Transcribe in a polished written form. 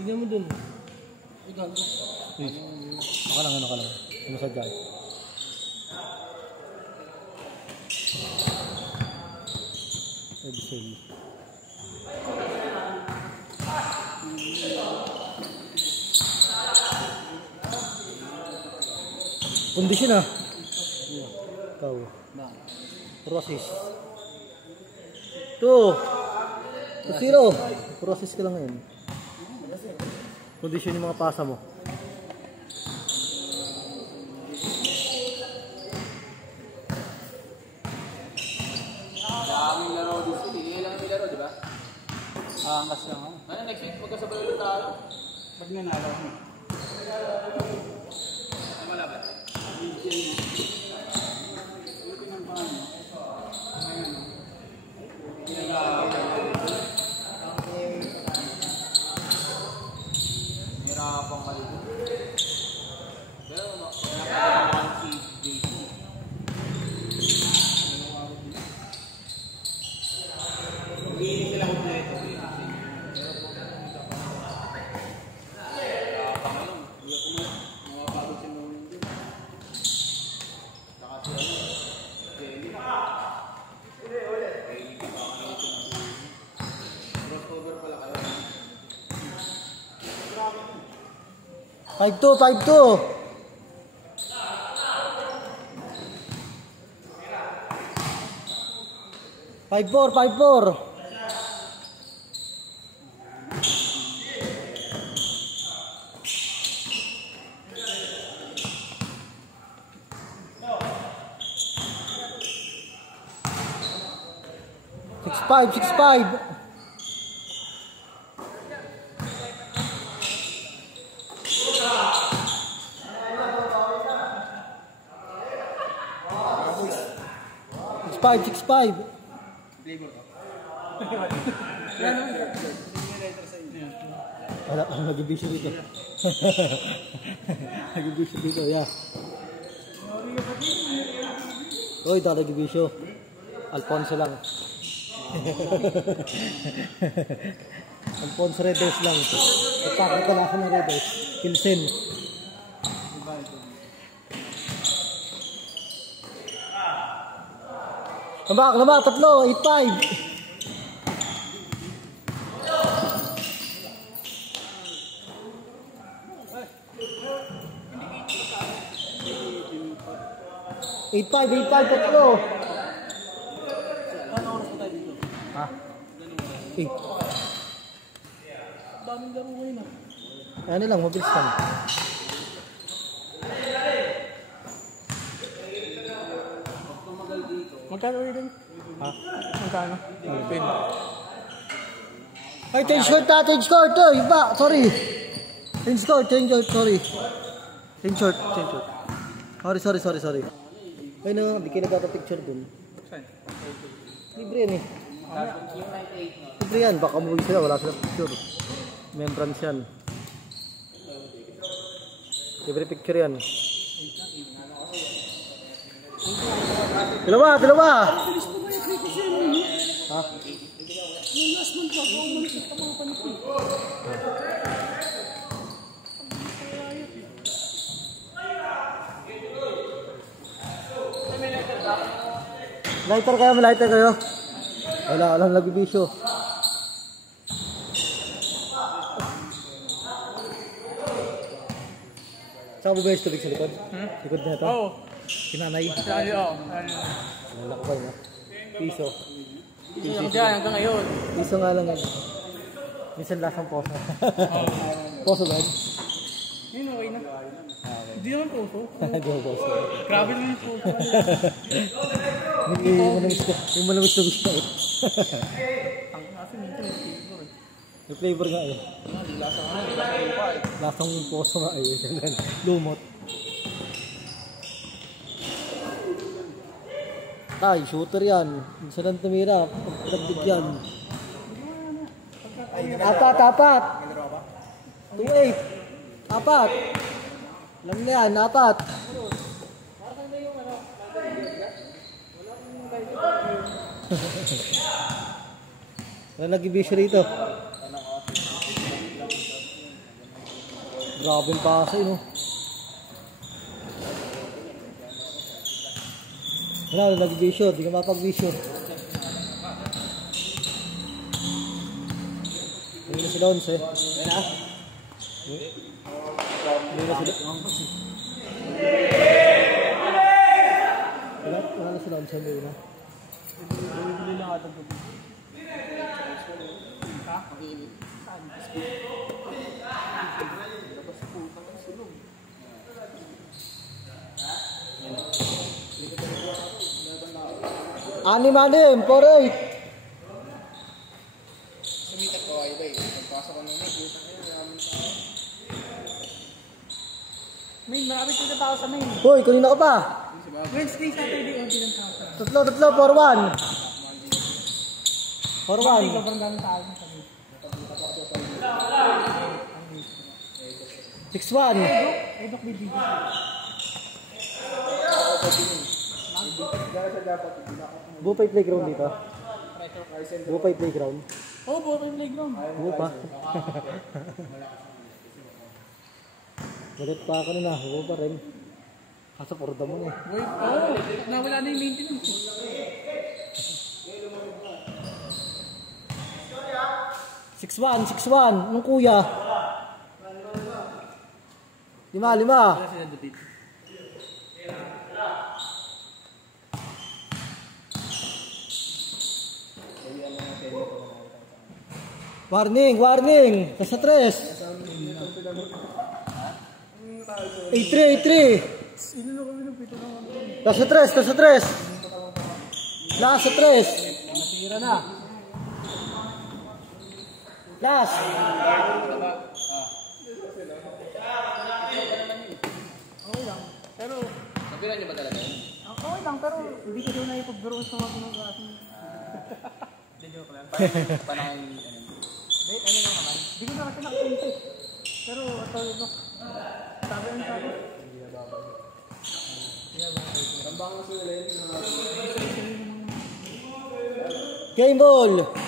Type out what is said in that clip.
Tingnan mo dun. Ikaw. Naka lang. Ano sa dyan? Edison. Kondisyon ah. Ikaw. Process. 2-0. Process ka lang ngayon. Kondisyon yung mga pasa mo. Daming laro dito. Hindi lang may laro, di ba? Angas lang ako. Ano, next week magkasabay ulit tayo. Ba't nga nalaw mo? Ano malaban? Hirapang kayo. Pero nakakalaman si JC. Hindi sila kompleto. Five two. 5-4. 6-5. Six five. Wala kang nag-ibisyo dito. Nag-ibisyo dito, yeah. Uy, ito nag-ibisyo. Alfonso lang. Alfonso Redes lang. Nagpakita na ako ng Redes. Pilsen. Lambak, 3, 8-5. Tatlo. Ano oras mo tayo dito? Ha? 8. Daming laro ngayon ah. Ano lang, mabilis lang. Magkano rin din? Ha? Magkano? Pin. Ay, change court to. Iba, sorry. Change court, sorry. Change short. Sorry. Ay na, hindi kayo nagkaka-picture dun. Saan? Libre yan eh. Libre yan, baka mawag sila, wala silang picture. Membrance yan. Libre picture yan. Dalawa! Ha? Yung last month pa, kung malikit ka mga panipin. Lighter kayo? Wala, walang nagbibisyo. Saan mo ba yung tubig sa likod? Likod na ito? Oo. Kinanay? Oo. Wala ko ba yun? Piso. Piso lang dyan hanggang ngayon. Piso nga lang yun. Minsan lasang poso. Poso ba yun? Yun, okay na. Hindi naman poso. Hindi mo poso. Grabe naman yung poso. Yung malamis na gusto eh. Ang kasi minsan yung flavor eh. Yung flavor nga eh. Lasang poso nga eh. Lumot. Tay, shooter yan. Minsan lang tumira. Pagdagbigyan. Apat. 2-8. 4. Alam na yan, 4. Wala nag-ibisyo rito. Grabe yung pasa yun, oh. Wala, nag-vision. Di ka mapag-vision. Hindi na si Lons, eh. Ayun na. Hindi na si Lons. Wala na si Lons, hindi na. Hindi lang ata ito. Ha? Makiinit. Anim, 4-8. Sumitak ko ay ba eh. Pagpasok ko nung main, marami kita tao sa main. Hoy, kanina ka pa. Wednesday, Saturday, o din ang tao. Tatlo, 4-1. 4-1. Sobrang daming tao sa main. 6-1. Edok bibigyan. Bupay playground dito. Bupay playground. Oo, Bupay playground. Bupa. Galit pa ako na. Bupa rin. Kaso porta mo na eh. Wait, oo. Nawala na yung maintenance. 6-1. Nung kuya. 5. Wala sila David. Warning. Nasa 3. 8-3. Nasa 3. Natira na. Last. Okay lang. Pero, Nabilan niyo ba talaga yun? okay lang. Pero, hindi ko doon na ipag-grow sa mga pinag-aasing. Hindi, joke lang. Panang Wait, ano lang naman? Hindi ko na kasi nakapunta eh. Pero, ito. Sabi ang sabi. Game ball.